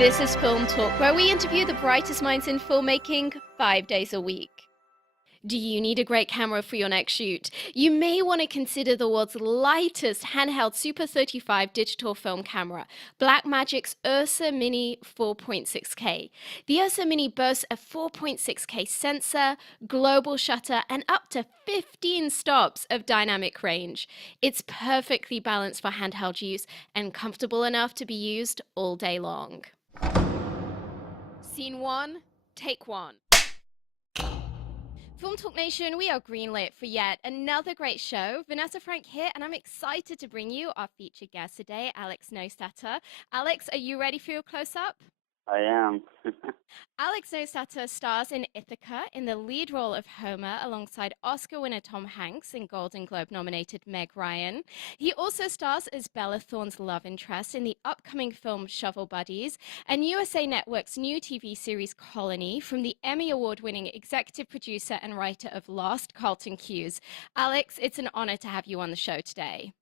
This is Film Talk, where we interview the brightest minds in filmmaking 5 days a week. Do you need a great camera for your next shoot? You may want to consider the world's lightest handheld Super 35 digital film camera, Blackmagic's Ursa Mini 4.6K. The Ursa Mini boasts a 4.6K sensor, global shutter, and up to 15 stops of dynamic range. It's perfectly balanced for handheld use and comfortable enough to be used all day long. Scene 1, take 1. Film Talk Nation, we are greenlit for yet another great show. Vanessa Frank here, and I'm excited to bring you our featured guest today, Alex Neustaedter. Alex, are you ready for your close-up? I am. Alex Neustaedter stars in Ithaca in the lead role of Homer alongside Oscar winner Tom Hanks and Golden Globe-nominated Meg Ryan. He also stars as Bella Thorne's love interest in the upcoming film Shovel Buddies and USA Network's new TV series Colony from the Emmy Award-winning executive producer and writer of Lost, Carlton Cuse. Alex, it's an honor to have you on the show today.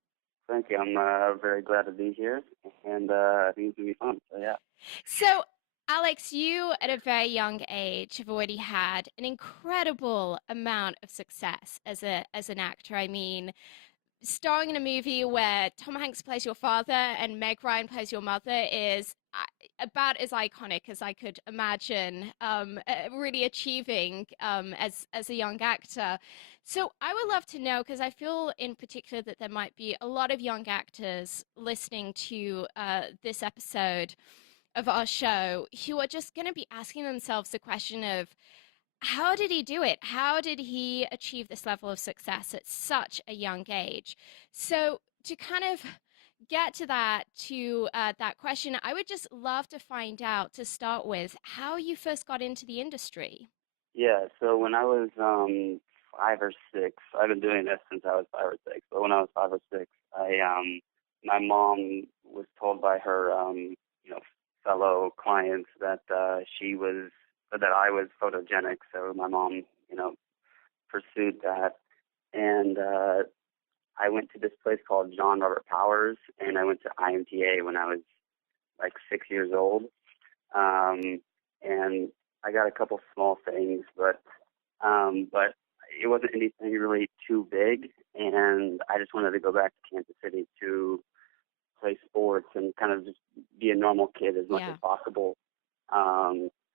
Thank you. I'm very glad to be here, and I think it's going to be fun. So, yeah. So, Alex, you at a very young age have already had an incredible amount of success as an actor. I mean, starring in a movie where Tom Hanks plays your father and Meg Ryan plays your mother is about as iconic as I could imagine really achieving as a young actor. So I would love to know, because I feel in particular that there might be a lot of young actors listening to this episode of our show who are just going to be asking themselves the question of, how did he do it? How did he achieve this level of success at such a young age? So to kind of get to that question, I would just love to find out, to start with, how you first got into the industry. Yeah, so when I was 5 or 6, I've been doing this since I was 5 or 6, but when I was 5 or 6, my mom was told by her, fellow clients that that I was photogenic, so my mom, pursued that. And I went to this place called John Robert Powers, and I went to IMTA when I was like 6 years old. And I got a couple small things, but it wasn't anything really too big. And I just wanted to go back to Kansas City to play sports and kind of just be a normal kid as much as possible.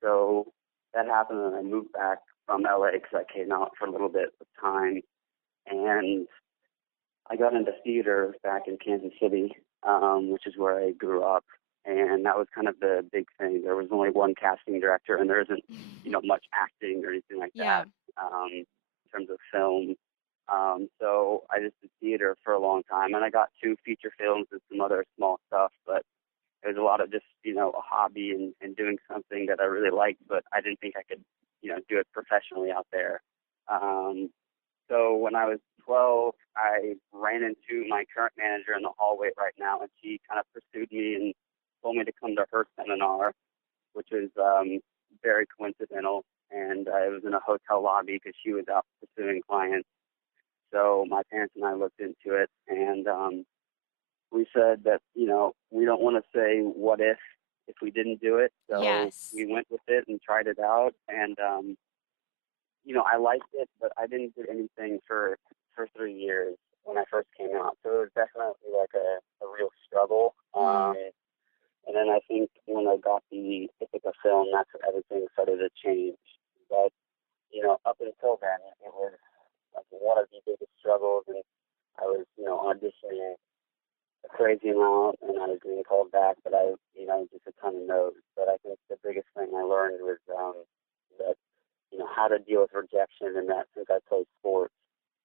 So that happened, and I moved back from LA because I came out for a little bit of time, and I got into theater back in Kansas City, which is where I grew up, and that was kind of the big thing. There was only one casting director, and there isn't, much acting or anything like that in terms of film. So I just did theater for a long time, and I got 2 feature films and some other small stuff, but it was a lot of just, a hobby and doing something that I really liked, but I didn't think I could, do it professionally out there. So when I was 12, I ran into my current manager in the hallway right now, and she kind of pursued me and told me to come to her seminar, which was very coincidental, and it was in a hotel lobby because she was out pursuing clients. So my parents and I looked into it, and we said that, we don't want to say what if we didn't do it. So we went with it and tried it out, and I liked it, but I didn't do anything for 3 years when I first came out. So it was definitely like a real struggle. And then I think when I got the Ithaca film, that's when everything started to change. But, up until then, it was like one of the biggest struggles, and I was, auditioning a crazy amount, and I was being called back, but just a ton of no's. But I think the biggest thing I learned was that, how to deal with rejection, and that since I play sports,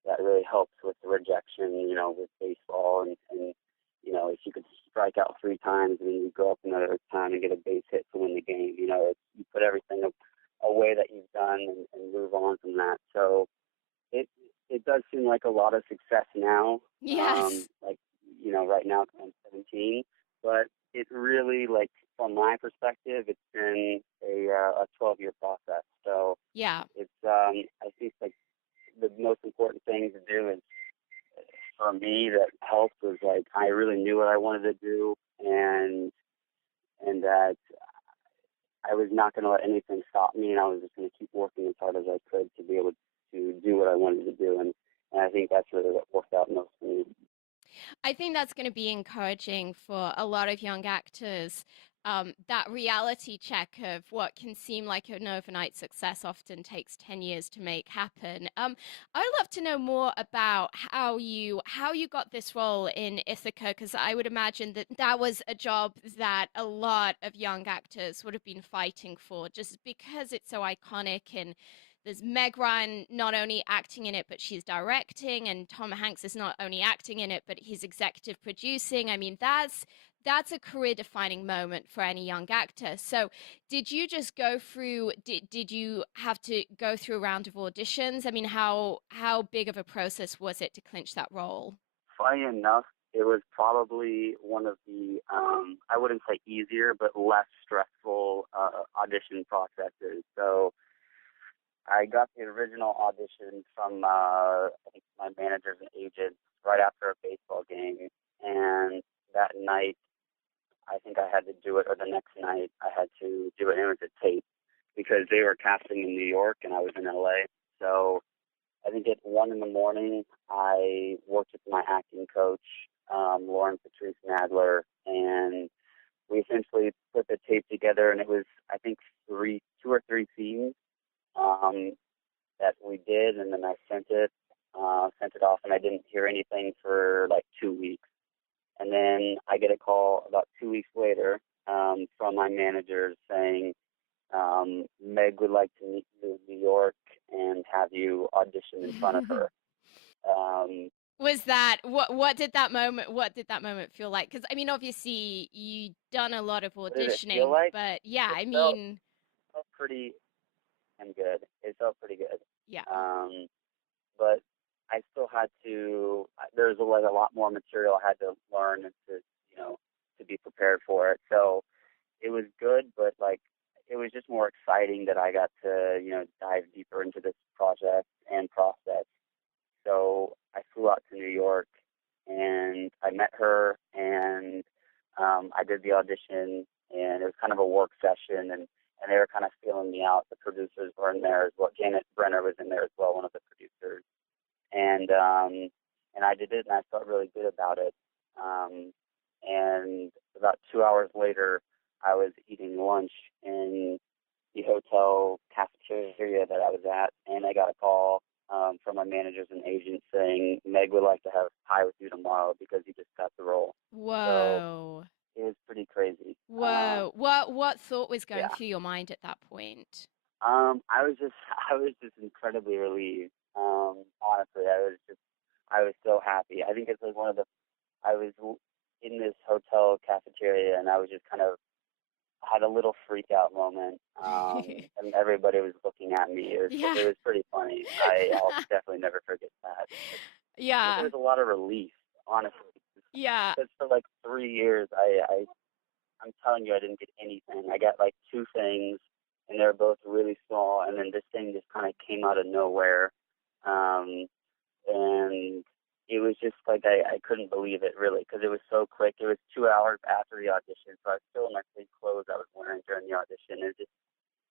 that really helps with the rejection, with baseball, and if you could strike out 3 times and then you go up another time and get a base hit to win the game, you put everything away that you've done and move on from that. So it does seem like a lot of success now. Yes. Right now I'm 17, but it really, like, from my perspective, it's been a 12-year process. So it's I think like the most important thing to do is, for me, that helped was like I really knew what I wanted to do, and that I was not going to let anything stop me, and I was just going to keep working as hard as I could to be able to do what I wanted to do. And I think that's really what worked out most for me. I think that's going to be encouraging for a lot of young actors. That reality check of what can seem like an overnight success often takes 10 years to make happen. I'd love to know more about how you got this role in Ithaca, because I would imagine that that was a job that a lot of young actors would have been fighting for, just because it's so iconic. And there's Meg Ryan not only acting in it, but she's directing, and Tom Hanks is not only acting in it, but he's executive producing. I mean, that's a career defining moment for any young actor. So did you just go through did you have to go through a round of auditions? I mean, how big of a process was it to clinch that role? Funny enough, it was probably one of the, I wouldn't say easier, but less stressful audition processes. So I got the original audition from I think my managers and agents right after a baseball game, and that night I think I had to do it, or the next night I had to do it, and it was a tape because they were casting in New York and I was in LA. So I think at 1 in the morning I worked with my acting coach, Lauren Patrice Nadler, and we essentially put the tape together, and it was I think two or three scenes. Um, that we did, and then I sent it off, and I didn't hear anything for like 2 weeks. And then I get a call about 2 weeks later from my manager saying, Meg would like to meet you in New York and have you audition in front of her. Um, Was that what did that moment feel like? Because I mean, obviously you done a lot of what did it feel auditioning, like? but yeah, It I felt, mean, felt pretty and good. It felt pretty good. yeah. Um, but I still had to. There's like a lot more material I had to learn and to be prepared for it. So it was good, but like it was just more exciting that I got to dive deeper into this project and process. So I flew out to New York and I met her and I did the audition, and it was kind of a work session, and they were kind of feeling me out. The producers were in there as well. Janet Brenner was in there as well, one of the producers, and I did it, and I felt really good about it. And about 2 hours later, I was eating lunch in the hotel cafeteria that I was at, and I got a call from my managers and agents saying Meg would like to have pie with you tomorrow because you just got the role. So Whoa. it was pretty crazy. Whoa. What thought was going Yeah. through your mind at that point? I was just I was just incredibly relieved. Honestly, I was so happy. I think it's like one of the I was in this hotel cafeteria, and I was just kind of had a little freak out moment, and everybody was looking at me. Yeah. It was pretty funny. I'll definitely never forget that. I think there Yeah. was a lot of relief, honestly, Yeah. because for like 3 years, I'm telling you, I didn't get anything. I got like two things, and they're both really small, and then this thing just kind of came out of nowhere, um, and it was just like I couldn't believe it really because it was so quick. It was 2 hours after the audition, so I was still in my same clothes I was wearing during the audition.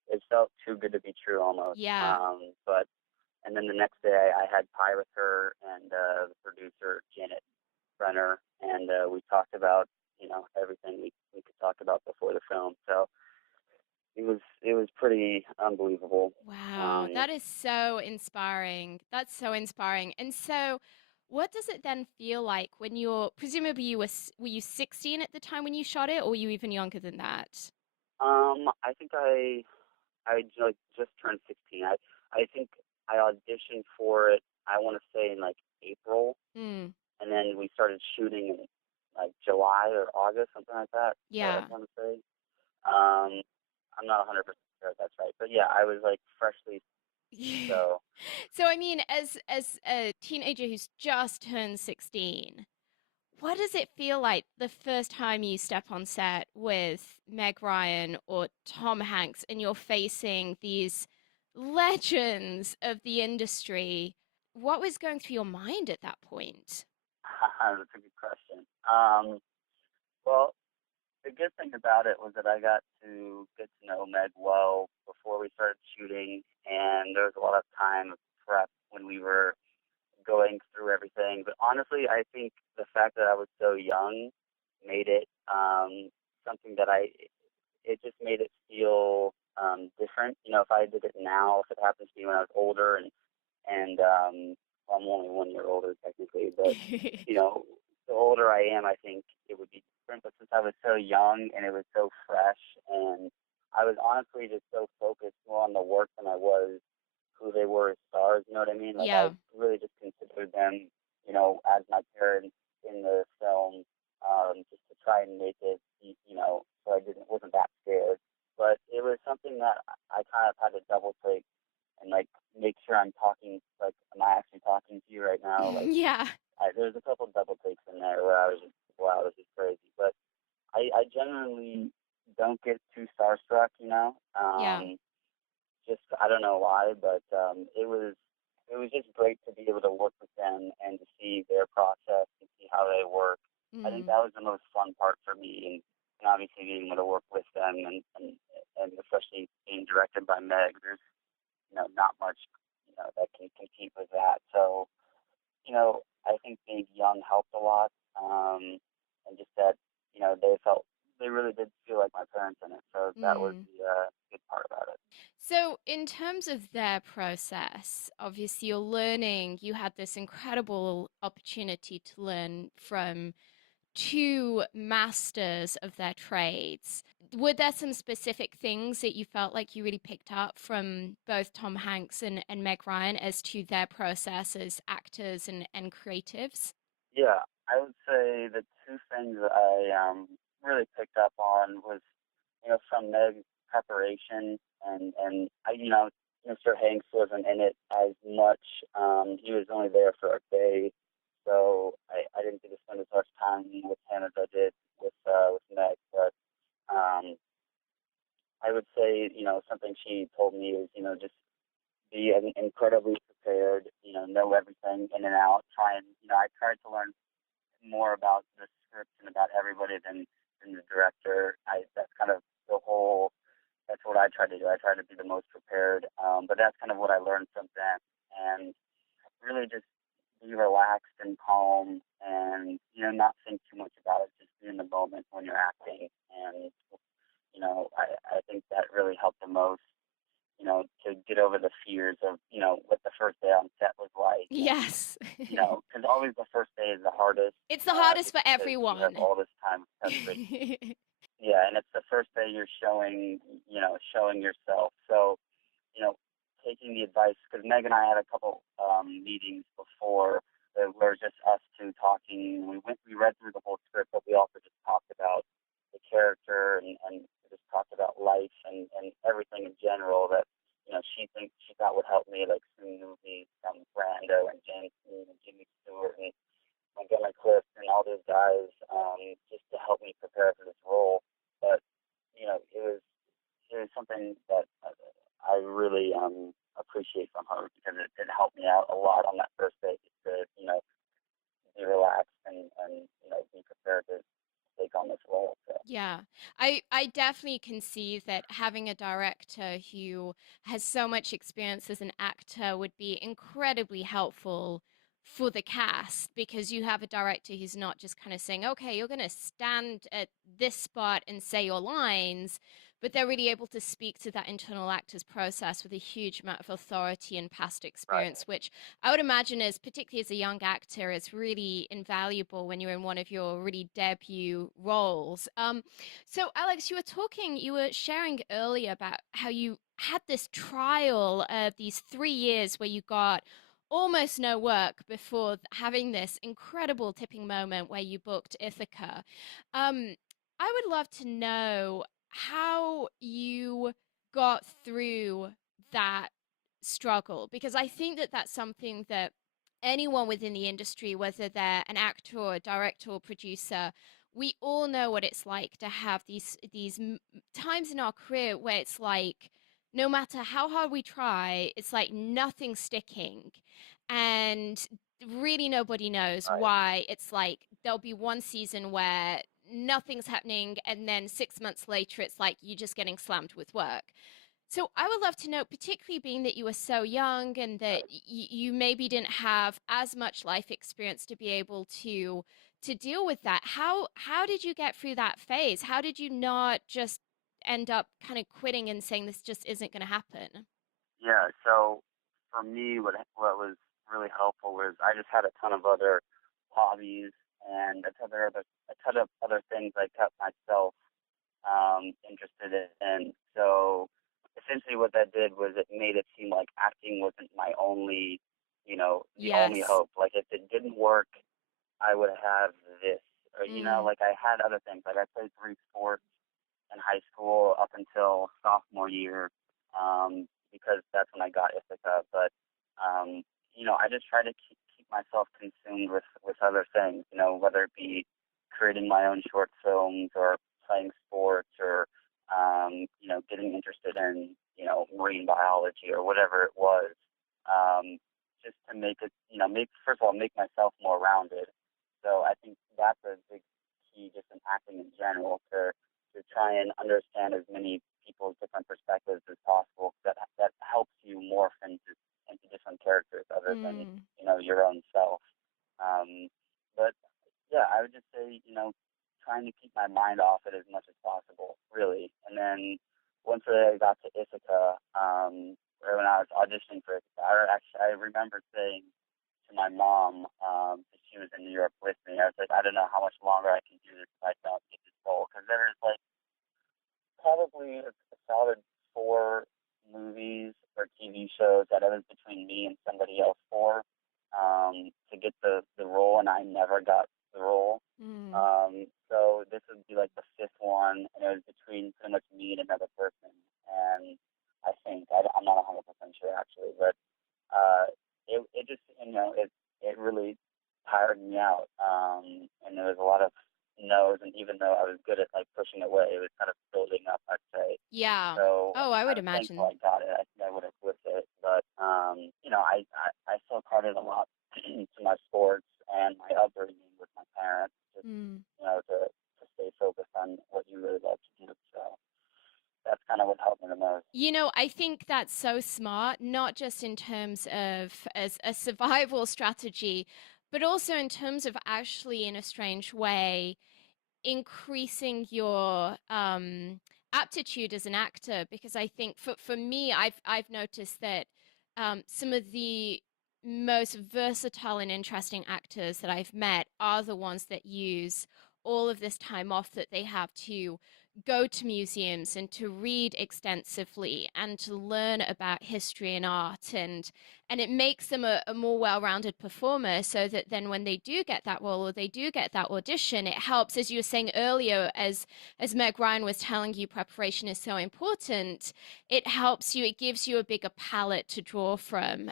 It felt too good to be true almost. Yeah. But and then the next day I had pie with her and the producer Janet Brenner, and we talked about everything we could talk about before the film. So it was pretty unbelievable. Wow, Um, that is so inspiring. That's so inspiring. And so, what does it then feel like when you're presumably were you 16 at the time when you shot it, or were you even younger than that? I think I like just turned 16. I think I auditioned for it. I want to say in like April, Hmm. and then we started shooting in like July or August, something like that. I Yeah. want to say. Um, I'm not 100% sure if that's right, but yeah, I was like freshly so. So, I mean, as a teenager who's just turned 16, what does it feel like the first time you step on set with Meg Ryan or Tom Hanks and you're facing these legends of the industry? What was going through your mind at that point? That's a good question. Well, the good thing about it was that I got to get to know Meg well before we started shooting, and there was a lot of time of prep when we were going through everything. But honestly, I think the fact that I was so young made it something that it just made it feel different. You know, if I did it now, if it happens to me when I was older, and well, I'm only 1 year older technically, but you know, the older I am, I think it would be different. But since I was so young and it was so fresh, and I was honestly just so focused more on the work than I was who they were as stars. You know what I mean? Like I Yeah. really just considered them, you know, as my parents in the film, just to try and make it, you know, so I didn't wasn't that scared. But it was something that I kind of had to double take and like make sure I'm talking. Like, am I actually talking to you right now? Like, Yeah. there's a couple double takes in there where I was just, wow, this is crazy. But I genuinely don't get too starstruck, you know. Yeah. Just I don't know why, but it was just great to be able to work with them and to see their process and see how they work. I think Mm. that was the most fun part for me, and obviously being able to work with them and especially being directed by Meg. There's not much that can compete with that. So I think being young helped a lot, and just that they really did feel like my parents in it. So that was Mm. the good part about it. So, in terms of their process, obviously you're learning, you had this incredible opportunity to learn from two masters of their trades. Were there some specific things that you felt like you really picked up from both Tom Hanks and Meg Ryan as to their process as actors and creatives? Yeah, I would say the two things that I really picked up on was from Meg's preparation and Mr. Hanks wasn't in it as much. He was only there for a day, so I didn't get to spend as much time with him as I did with Meg. But um, I would say something she told me is just be incredibly prepared. Know everything in and out. Try and I tried to learn more about the script and about everybody than the director. That's kind of the whole. That's what I try to do. I try to be the most prepared. But that's kind of what I learned from them, and really just be relaxed and calm, and not think too much about it. Just be in the moment when you're acting, and I think that really helped the most. To get over the fears of what the first day on set was like, and Yes. because always the first day is the hardest, It's the hardest just for because you have everyone. all this time to preparation. Yeah, and it's the first day you're showing yourself. So, you know, taking the advice, because Meg and I had a couple meetings before where it was just us two talking. We read through the whole script, but we also just talked about the character and just talked about life and everything in general that she thought would help me, like seeing movies from Brando and James Dean and Jimmy Stewart and Montgomery Clift and all those guys, just to help me prepare for this role. But it was something that I really appreciate from her because it helped me out a lot on that first day just to be relaxed and be prepared to take on this role. So Yeah, I definitely can see that having a director who has so much experience as an actor would be incredibly helpful for the cast because you have a director who's not just kind of saying, okay, you're going to stand at this spot and say your lines, but they're really able to speak to that internal actor's process with a huge amount of authority and past right, experience, which I would imagine is, particularly as a young actor, is really invaluable when you're in one of your really debut roles. So Alex, you were sharing earlier about how you had this trial of these 3 years where you got almost no work before having this incredible tipping moment where you booked Ithaca. Um, I would love to know how you got through that struggle because I think that that's something that anyone within the industry, whether they're an actor or a director or producer, we all know what it's like to have these times in our career where it's like no matter how hard we try, it's like nothing sticking, and really nobody knows right, why. It's like there'll be one season where nothing's happening, and then 6 months later it's like you're just getting slammed with work. So I would love to know, particularly being that you were so young and that you maybe didn't have as much life experience to be able to deal with that. How did you get through that phase? How did you not just end up kind of quitting and saying this just isn't going to happen? Yeah. So for me, what was really helpful was I just had a ton of other hobbies and a ton of other things I kept myself interested in. So essentially, what that did was it made it seem like acting wasn't my only, the only Yes. hope. Like if it didn't work, I would have this, or Mm, like I had other things. Like I played 3 sports in high school up until sophomore year, because that's when I got Ithaca. But I just try to keep myself consumed with other things. Whether it be creating my own short films or playing sports or getting interested in marine biology or whatever it was. Just to make it, make first of all make myself more rounded. So I think that's a big key just in acting in general to try and understand as many people's different perspectives as possible. That helps you morph into different characters other than mm. your own self. But yeah, I would just say trying to keep my mind off it as much as possible, really. And then once I got to Ithaca, or when I was auditioning for Ithaca, I remember saying to my mom, because she was in New York with me, I was like, I don't know how much longer I can do this if I don't get this role, because there was like probably a solid 4 movies or TV shows that it was between me and somebody else to get the role, and I never got the role. Mm. So this would be like the 5th one, and it was between pretty much me and another person. And I think I'm not 100% sure actually, but it just it really tired me out. And there was a lot of no's, and even though I was good at like pushing away, it was kind of building up, I'd say. Yeah. So Oh, I would I'm thankful imagine. I got it. I think I would have quit it, but I still credit a lot to my sports and my upbringing with my parents, just Mm. to stay focused on what you really love to do. So that's kind of what helped me the most. I think that's so smart, not just in terms of as a survival strategy, but also in terms of actually, in a strange way, increasing your aptitude as an actor. Because I think for me, I've noticed that some of the most versatile and interesting actors that I've met are the ones that use all of this time off that they have to go to museums and to read extensively and to learn about history and art, and it makes them a more well-rounded performer, so that then when they do get that role or they do get that audition, it helps, as you were saying earlier, as Meg Ryan was telling you, preparation is so important. It helps you, it gives you a bigger palette to draw from.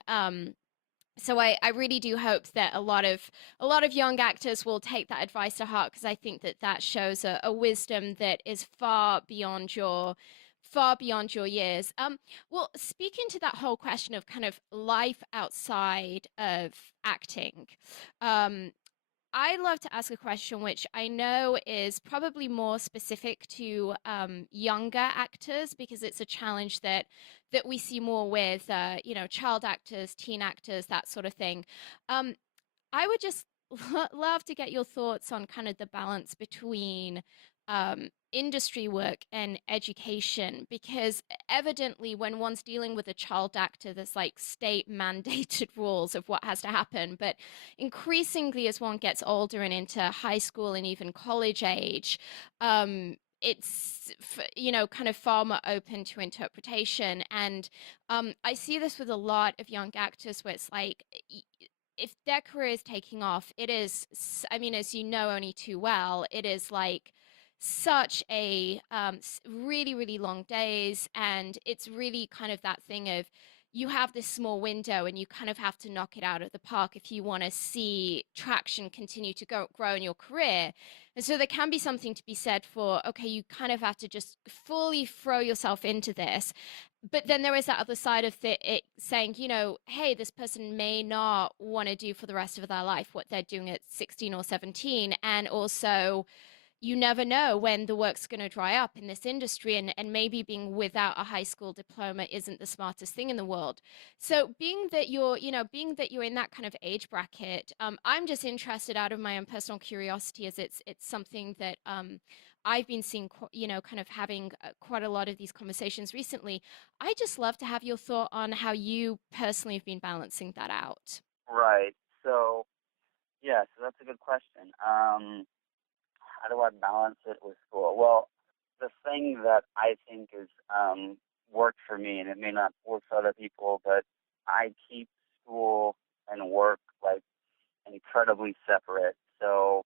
So I really do hope that a lot of young actors will take that advice to heart, because I think that that shows a wisdom that is far beyond your years. Well, speaking to that whole question of kind of life outside of acting, um, I love to ask a question which I know is probably more specific to younger actors, because it's a challenge that we see more with child actors, teen actors, that sort of thing. Um, I would just love to get your thoughts on kind of the balance between industry work and education, because evidently, when one's dealing with a child actor, there's like state mandated rules of what has to happen. But increasingly, as one gets older and into high school and even college age, it's kind of far more open to interpretation. And I see this with a lot of young actors, where it's like, if their career is taking off, it is, I mean, as you know only too well, it is like such a really, really long days. And it's really kind of that thing of, you have this small window and you kind of have to knock it out of the park if you want to see traction continue to grow in your career. And so there can be something to be said for, okay, you kind of have to just fully throw yourself into this. But then there is that other side of it saying, hey, this person may not want to do for the rest of their life what they're doing at 16 or 17. And also, you never know when the work's going to dry up in this industry, and maybe being without a high school diploma isn't the smartest thing in the world. So being that you're in that kind of age bracket, I'm just interested out of my own personal curiosity, as it's something that I've been seeing, kind of having quite a lot of these conversations recently. I just love to have your thought on how you personally have been balancing that out. Right. So yeah, so that's a good question. How do I balance it with school? Well, the thing that I think is worked for me, and it may not work for other people, but I keep school and work like incredibly separate. So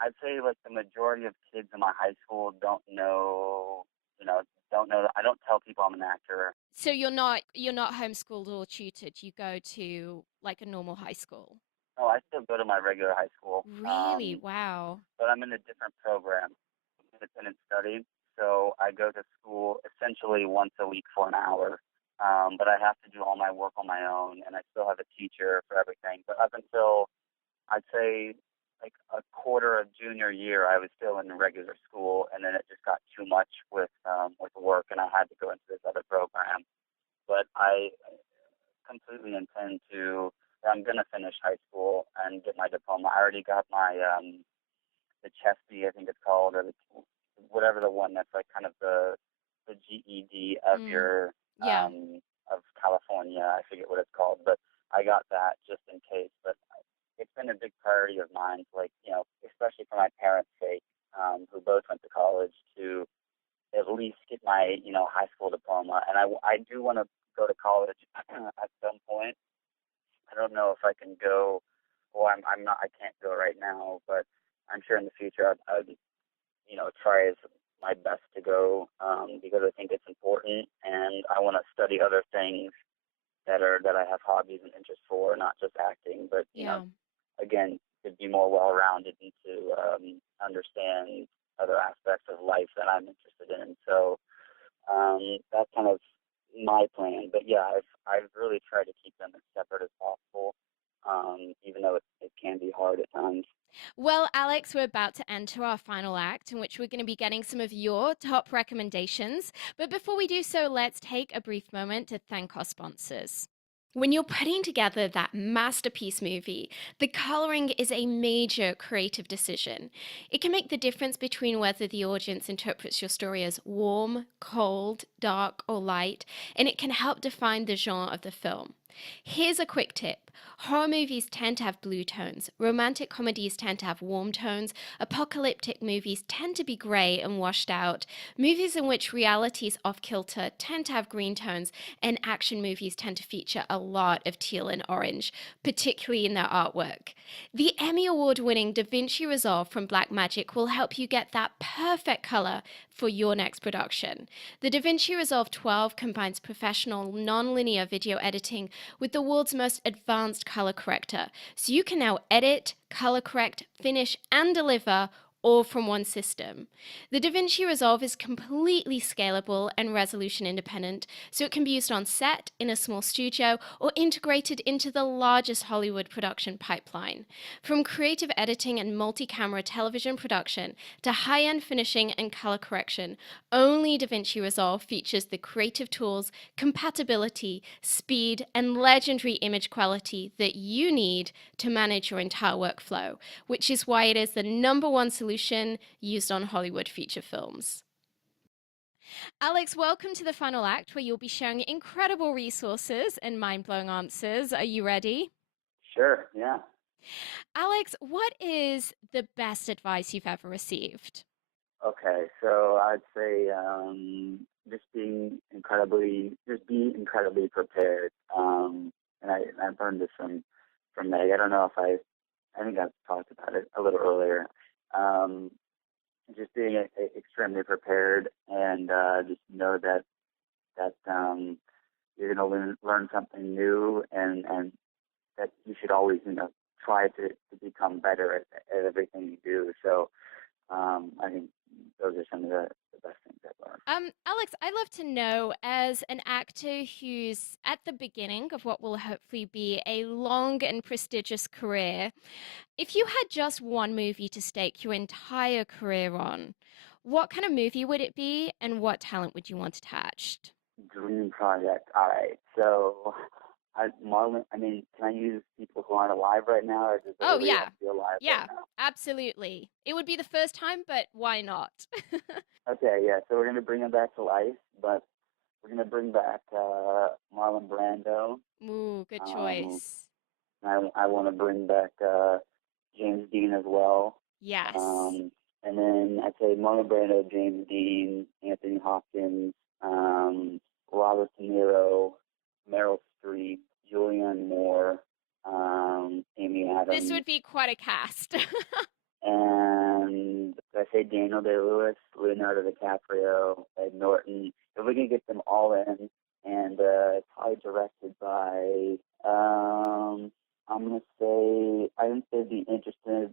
I'd say like the majority of kids in my high school you know, don't know. I don't tell people I'm an actor. So you're not homeschooled or tutored. You go to like a normal high school. No, I still go to my regular high school, Really? Wow. but I'm in a different program, independent study. So I go to school essentially once a week for an hour, but I have to do all my work on my own, and I still have a teacher for everything. But up until I'd say like a quarter of junior year, I was still in regular school, and then it just got too much with work, and I had to go into this other program. But I completely intend to. I'm gonna finish high school and get my diploma. I already got my the CHESP, I think it's called, or whatever the one that's like kind of the GED of Mm, your yeah. of California. I forget what it's called, but I got that just in case. But it's been a big priority of mine, like especially for my parents' sake, who both went to college, to at least get my high school diploma. And I do want to go to college at some point. I don't know if I can go. Well, I'm not. I can't go right now, but I'm sure in the future I'd try as my best to go because I think it's important, and I want to study other things that I have hobbies and interests for, not just acting, but Yeah. again, to be more well-rounded and to understand other aspects of life that I'm interested in. So that's kind of my plan. But yeah, I've really tried to keep them as separate as possible, even though it can be hard at times. Well, Alex, we're about to enter our final act in which we're going to be getting some of your top recommendations. But before we do so, let's take a brief moment to thank our sponsors. When you're putting together that masterpiece movie, the coloring is a major creative decision. It can make the difference between whether the audience interprets your story as warm, cold, dark, or light, and it can help define the genre of the film. Here's a quick tip. Horror movies tend to have blue tones, romantic comedies tend to have warm tones, apocalyptic movies tend to be grey and washed out, movies in which reality is off kilter tend to have green tones, and action movies tend to feature a lot of teal and orange, particularly in their artwork. The Emmy Award winning Da Vinci Resolve from Blackmagic will help you get that perfect color for your next production. The Da Vinci Resolve 12 combines professional non-linear video editing with the world's most advanced color corrector, so you can now edit, color correct, finish, and deliver all from one system. The DaVinci Resolve is completely scalable and resolution independent, so it can be used on set, in a small studio, or integrated into the largest Hollywood production pipeline. From creative editing and multi-camera television production to high-end finishing and color correction, only DaVinci Resolve features the creative tools, compatibility, speed, and legendary image quality that you need to manage your entire workflow, which is why it is the #1 solution used on Hollywood feature films. Alex, welcome to the final act where you'll be sharing incredible resources and mind blowing answers. Are you ready? Sure. Yeah. Alex, what is the best advice you've ever received? Okay, so I'd say just be incredibly prepared. And I learned this from Meg. I don't know if I think I've talked about it a little earlier. Um, just being extremely prepared, and just know that you're going to learn something new, and that you should always try to become better at everything you do. So I think those are some of the best things I've learned. Alex, I'd love to know, as an actor who's at the beginning of what will hopefully be a long and prestigious career, if you had just one movie to stake your entire career on, what kind of movie would it be, and what talent would you want attached? Dream project. All right. So, Marlon. I mean, can I use people who aren't alive right now, or does Oh, everybody yeah. have to be alive right Yeah, now? absolutely. It would be the first time, but why not? Okay. Yeah. So we're gonna bring him back to life, but we're gonna bring back Marlon Brando. Ooh, good Um, choice. I want to bring back James Dean as well. Yes. Um, and then I'd say Marlon Brando, James Dean, Anthony Hopkins, Robert De Niro, Meryl Streep, Julianne Moore, Amy This Adams, would be quite a cast. and I say Daniel Day-Lewis, Leonardo DiCaprio, Ed Norton. If we can get them all in, and it's probably directed by, I think they'd be interesting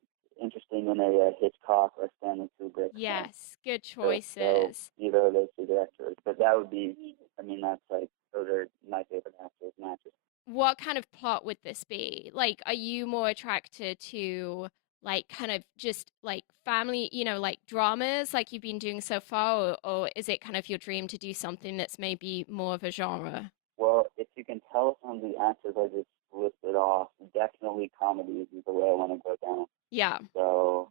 in a Hitchcock or Stanley Kubrick film. Yes, good So choices. either of those two directors, but that would be, I mean, that's like those are my favorite actors and actresses. What kind of plot would this be? Like, are you more attracted to like kind of just like family, like dramas like you've been doing so far, or is it kind of your dream to do something that's maybe more of a genre? Well, if you can tell from the actors I just listed off, definitely comedies is the way I want to go down. Yeah. So,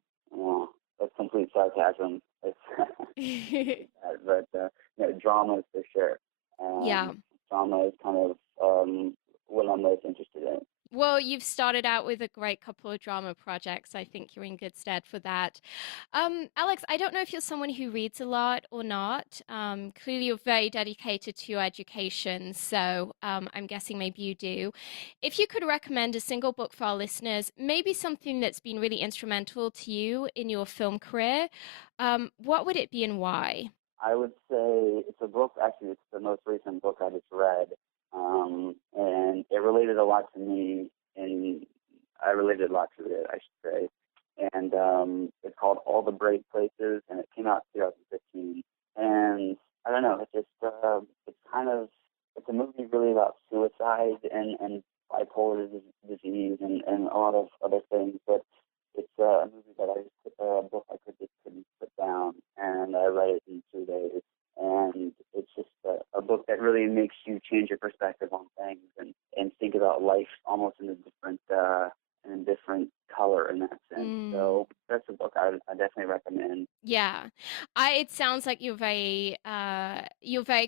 that's complete sarcasm. It's, but dramas for sure. Yeah. Drama is kind of what I'm most interested in. Well, you've started out with a great couple of drama projects. I think you're in good stead for that. Alex, I don't know if you're someone who reads a lot or not. Clearly, you're very dedicated to your education, so I'm guessing maybe you do. If you could recommend a single book for our listeners, maybe something that's been really instrumental to you in your film career, what would it be and why? I would say it's a book. Actually, it's the most recent book I just read, and it related a lot to me, and I related a lot to it, I should say. And it's called All the Brave Places, and it came out in 2015. And I don't know, it's kind of it's a movie really about suicide and bipolar disease and a lot of other things, but it's a movie that a book I couldn't put down, and I read it in 2 days. And it's just a book that really makes you change your perspective on things and think about life almost in a different color in that sense. Mm. So that's a book I definitely recommend. Yeah. It sounds like you're very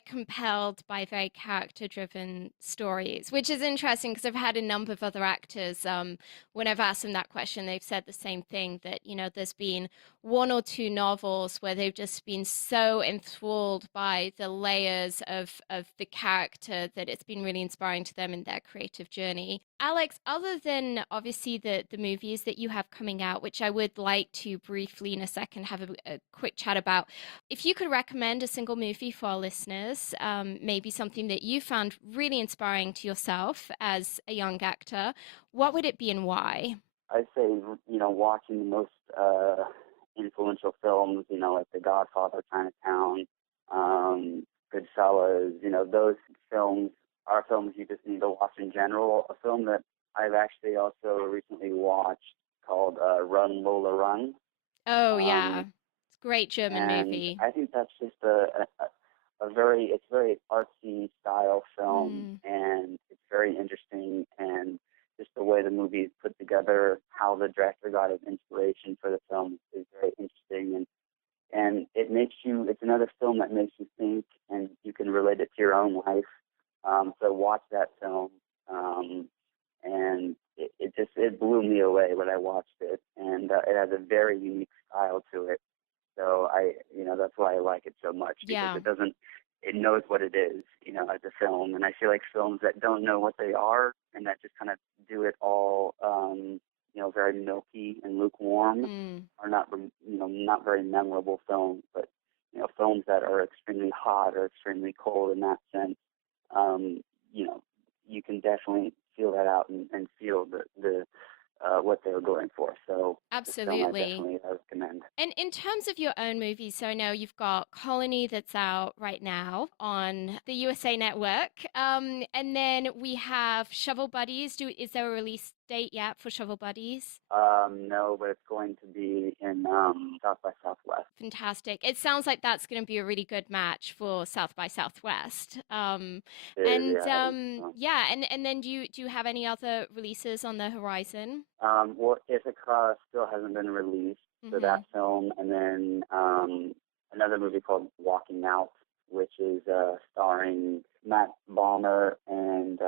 compelled by very character-driven stories, which is interesting because I've had a number of other actors, when I've asked them that question, they've said the same thing that, there's been one or two novels where they've just been so enthralled by the layers of the character that it's been really inspiring to them in their creative journey. Alex, other than obviously the movies that you have coming out, which I would like to briefly in a second have a quick chat about, if you could recommend a single movie for our listeners, maybe something that you found really inspiring to yourself as a young actor, what would it be and why? I'd say, watching the most influential films, like The Godfather, Chinatown, Goodfellas, those films are films you just need to watch in general. A film that I've actually also recently watched called Run, Lola, Run. Oh, yeah. Um, It's a great German and movie. I think that's just it's very artsy style film, Mm, and it's very interesting, and just the way the movie is put together, how the director got his inspiration for the film is very interesting, and it's another film that makes you think, and you can relate it to your own life. So watch that film, and it blew me away when I watched it, and it has a very unique style to it. So that's why I like it so much, because yeah. it knows what it is, as a film. And I feel like films that don't know what they are and that just kind of do it all, very milky and lukewarm Mm, are not very memorable films. But, films that are extremely hot or extremely cold in that sense, um, you know, you can definitely feel that out and feel the what they were going for. So it's a film I Absolutely. definitely recommend. And in terms of your own movies, so I know you've got Colony that's out right now on the USA Network. And then we have Shovel Buddies. Is there a release date yet for Shovel Buddies? No, but it's going to be in South by Southwest. Fantastic. It sounds like that's going to be a really good match for South by Southwest. It is, And yeah. So, yeah, and then do you have any other releases on the horizon? well, Ithaca still hasn't been released, so Mm-hmm. that film, and then another movie called Walking Out, which is starring Matt Balmer and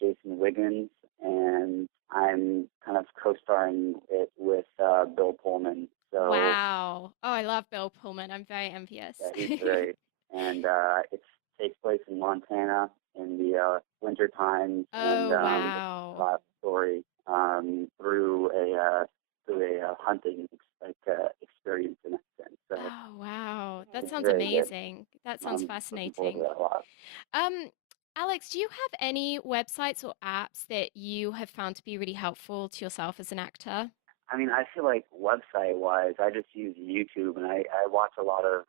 Jason Wiggins, and I'm kind of co-starring it with Bill Pullman. So Wow. Oh, I love Bill Pullman. I'm very envious. yeah, he's great, and it takes place in Montana in the winter times, and Oh, it's wow. about a story through a hunting experience in a sense. So Oh, wow. That it's sounds very good. amazing. That sounds I'm looking forward to fascinating. that a lot. Um, Alex, do you have any websites or apps that you have found to be really helpful to yourself as an actor? I mean, I feel like website-wise, I just use YouTube, and I watch a lot of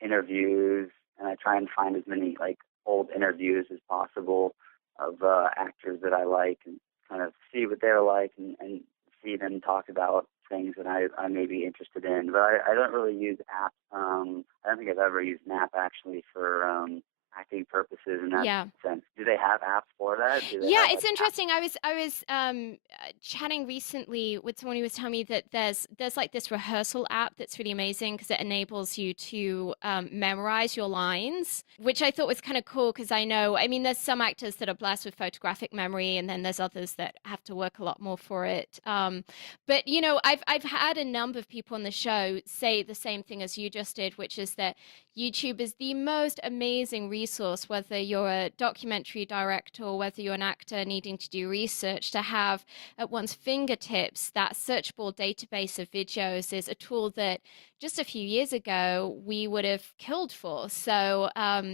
interviews, and I try and find as many like old interviews as possible of actors that I like, and kind of see what they're like, and see them talk about things that I may be interested in. But I don't really use apps. I don't think I've ever used an app actually for acting purposes in that Yeah. sense. Do they have apps for that? Do they Yeah, have it's like apps? interesting. I was chatting recently with someone who was telling me that there's like this rehearsal app that's really amazing because it enables you to memorize your lines, which I thought was kind of cool because I mean, there's some actors that are blessed with photographic memory, and then there's others that have to work a lot more for it. But I've had a number of people on the show say the same thing as you just did, which is that YouTube is the most amazing resource, whether you're a documentary director or whether you're an actor needing to do research, to have at one's fingertips that searchable database of videos is a tool that just a few years ago we would have killed for. So,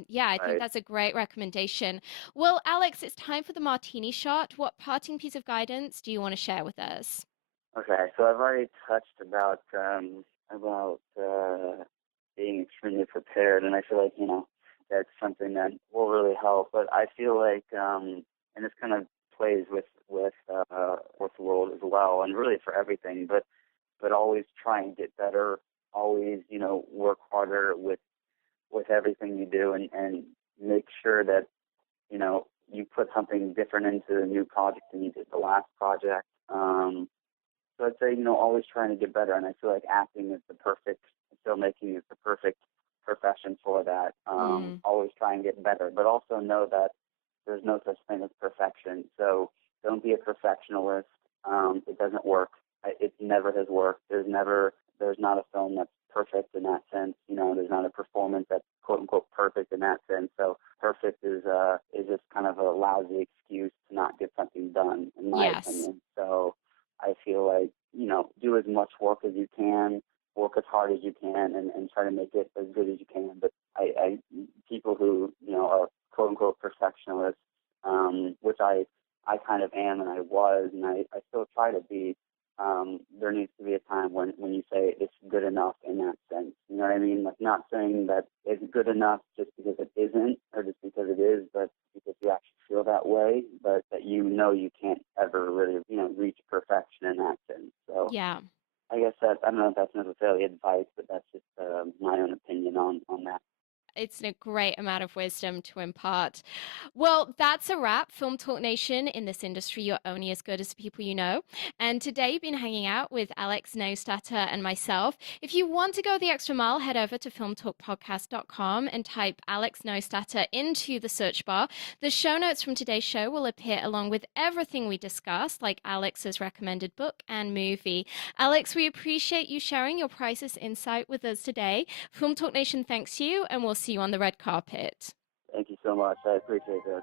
yeah, I think Right. that's a great recommendation. Well, Alex, it's time for the martini shot. What parting piece of guidance do you want to share with us? Okay, so I've already touched about being extremely prepared, and I feel like that's something that will really help. But I feel like, and this kind of plays with the world as well, and really for everything. But always try and get better. Always work harder with everything you do, and make sure that you put something different into the new project than you did the last project. So I'd say, always trying to get better. And I feel like acting is the perfect, filmmaking is the perfect profession for that. Mm, Always try and get better, but also know that there's no such thing as perfection. So don't be a perfectionist. It doesn't work. It never has worked. There's not a film that's perfect in that sense. There's not a performance that's quote unquote perfect in that sense. So perfect is just kind of a lousy excuse to not get something done, in my yes. opinion. So I feel like, do as much work as you can, work as hard as you can, and try to make it as good as you can. But people who, are quote unquote perfectionists, which I kind of am and I was, and I still try to be, there needs to be a time when you say it's good enough in that sense. You know what I mean? Like, not saying that it's good enough just because it isn't or just because it is, but because you actually feel that way, but that you can't ever really, reach perfection in that sense. So Yeah. I guess I don't know if that's necessarily advice, but that's just my own opinion on that. It's a great amount of wisdom to impart. Well, that's a wrap. Film Talk Nation. In this industry, you're only as good as the people you know. And today, you've been hanging out with Alex Neustaedter and myself. If you want to go the extra mile, head over to filmtalkpodcast.com and type Alex Neustaedter into the search bar. The show notes from today's show will appear along with everything we discussed, like Alex's recommended book and movie. Alex, we appreciate you sharing your priceless insight with us today. Film Talk Nation thanks you, and we'll see you on the red carpet. Thank you so much. I appreciate this.